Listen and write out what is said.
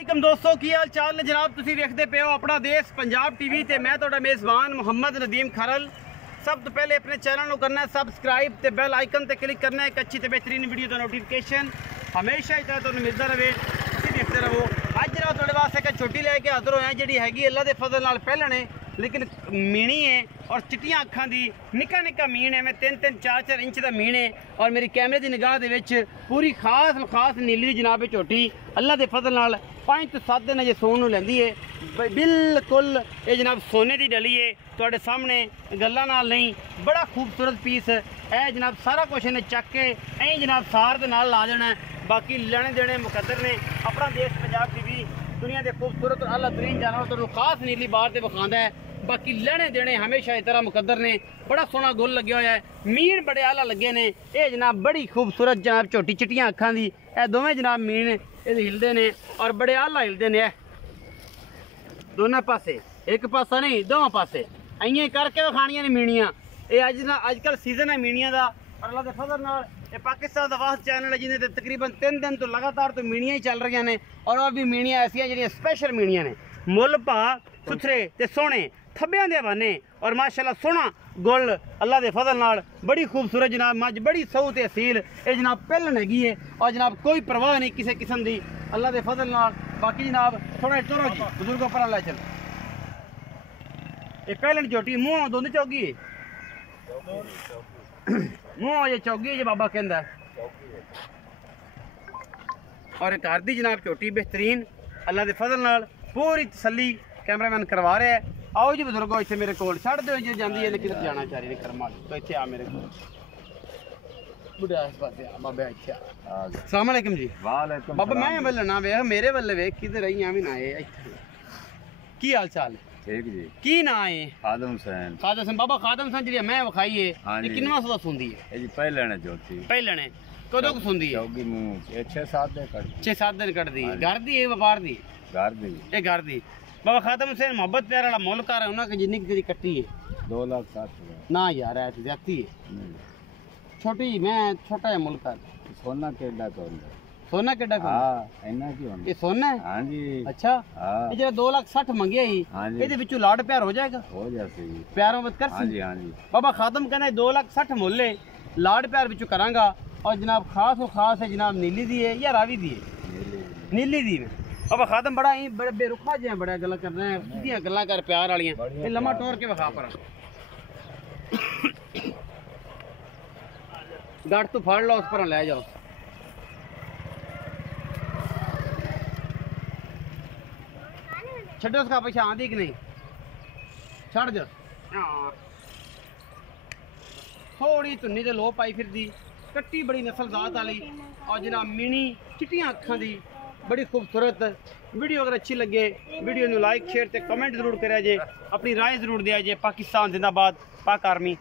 वालेकुम दोस्तों, की हाल चाल ने जनाब। तुसी देखते पे हो अपना देश पंजाब टीवी ते मैं तुहाडा मेज़बान मोहम्मद नदीम खरल। सब तो पहले अपने चैनल को करना है सबसक्राइब ते बेल आइकन ते क्लिक करना है। एक अच्छी ते बेहतरीन वीडियो का नोटिफिकेशन हमेशा ही तरह तुहानू मिलता रहे, तुसी देखते रहो। अज जनाब तुहाडे वास्ते एक छोटी लैके हाज़र होया जिहड़ी हैगी अल्लाह दे फजल नाल पहलण है, लेकिन मीणी है और चिट्टियां अखां दी। निक्का निक्का मीण है, मैं 3-3 4-4 इंच का मीण है और मेरी कैमरे की निगाह दे विच पूरी खास नीली जनाब झोटी अल्लाह के फजल नाल 5 तो 7 दिन अजे सोन लैंदी है। बिल्कुल ये जनाब सोने की डली है, तुहाडे सामने गल्लां नाल नहीं। बड़ा खूबसूरत पीस है जनाब, सारा कुछ इन्हें चक के ऐ जनाब सार दे नाल ला देना है। बाकी लेने देने मुकद्दर ने। अपना देश पंजाब टीवी दुनिया के खूबसूरत और आला तरीन जानवर तो खास नीली बार से विखांदा है। बाकी लेने देने हमेशा इस तरह मुकद्दर ने। बड़ा सोहना गुल लग्या होया है, मीण बड़े आला लगे ने। ये जनाब बड़ी खूबसूरत जनाब झोटी चिट्टियां अखां दी ए दोवें जनाब मीण ये हिलदे ने और बड़े आला हिलदे ने दोनों पासे, एक पासा नहीं दोवां पासे इं करके विखाणियां ने मीणियां। ये अजकल सीजन है मीणियां दा और अल्लाह दे फजल नाल ये पाकिस्तान का वाहद चैनल है जिन्हें तकरीबन 3 दिन तो लगातार तो मीणियां ही चल रही ने। और अब भी मीणियां ऐसियां जिहड़ियां स्पैशल मीणियां ने, मुल भा सुथरे ते सोहने थब्बियां दे बने और माशाल्लाह सोहना गुल अल्लाह दे फजल नाल। बड़ी खूबसूरत जनाब मज, बड़ी सऊ ते असील ये जनाब पहलन हैगी है और जनाब कोई परवाह नहीं किसी किस्म की अल्लाह दे फजल नाल। बाकी जनाब थोड़ा तुरो जी बुजुर्गों पर लै चल। ये पहलन झोटी मुँह दुंद चौगी है, मुँह ये चौगी जो बाबा कहता है। और एक घर दी जनाब झोटी बेहतरीन अल्लाह के फजल नाल पूरी तसली कैमरामैन करवा रहा है। आओ जी बुजुर्गो इतने मेरे को छड़ दो जो जाती है किधर जाना चाह रही कर्मा तो इतने आ मेरे को बुढ़ा इस पास बाबा इतने अस्सलाम वालेकुम जी। वालेकुम बाबा मैं वल्ले ना वेख मेरे वल्ले वेख किधर आई भी ना है। की हाल चाल है? ठीक जी। की ना है? खादम हुसैन। खादम हुसैन बाबा खादम हुसैन जी मैं विखाई है ये किन्नवा सदा सुनदी है? जी पहले ने जोती पहले ने कदों को सुनदी है? चौगी मुंह 6-7 दिन कट 6-7 दिन कट दी। घर दी है व्यापार दी? घर दी। ये घर दी। बाबा खादम हुसैन मोहब्बत प्यार वाला मुल कर है उन्होंने जिन्नी तेरी कट्टी है 2,60,000 ना यार है तो ज्यादा है छोटी। मैं छोटा है मुल कर सोना केडा कौन सोना केडा का? हां इन्ना की होंदा ये सोना है? हां जी। अच्छा हां ये जो 2,60,000 मंगे ही ਇਹਦੇ ਵਿੱਚੋਂ ਲਾੜ ਪਿਆਰ ਹੋ ਜਾਏਗਾ? हो जाती जी। प्यारों मत कर हां जी। हां जी बाबा खादम कहना 2,60,000 मुल है लाड़ प्यार ਵਿੱਚੋਂ करांगा। और जनाब खास है जनाब नीली दी है या रावी दी है? नीली दी है। बाबा खादम बड़ा ही बड़े बेरुखा जिहा बड़ा गल कर रहे हैं, सीधियां गल्लां कर प्यार वालियां। ये लम्मा टोर के विखा पर गट तो फड़ लो उस पर ले जाओ। छड्डो उसका पीछे आंदी कि नहीं छड़ दो। थोड़ी धुन्नी ते लो पाई फिर दी कट्टी बड़ी नस्लजात वाली और जनाब मीणी चिट्टियां अखां दी बड़ी खूबसूरत। वीडियो अगर अच्छी लगे वीडियो को लाइक शेयर ते कमेंट जरूर करें जे, अपनी राय जरूर दिया जे। पाकिस्तान जिंदाबाद, पाक आर्मी।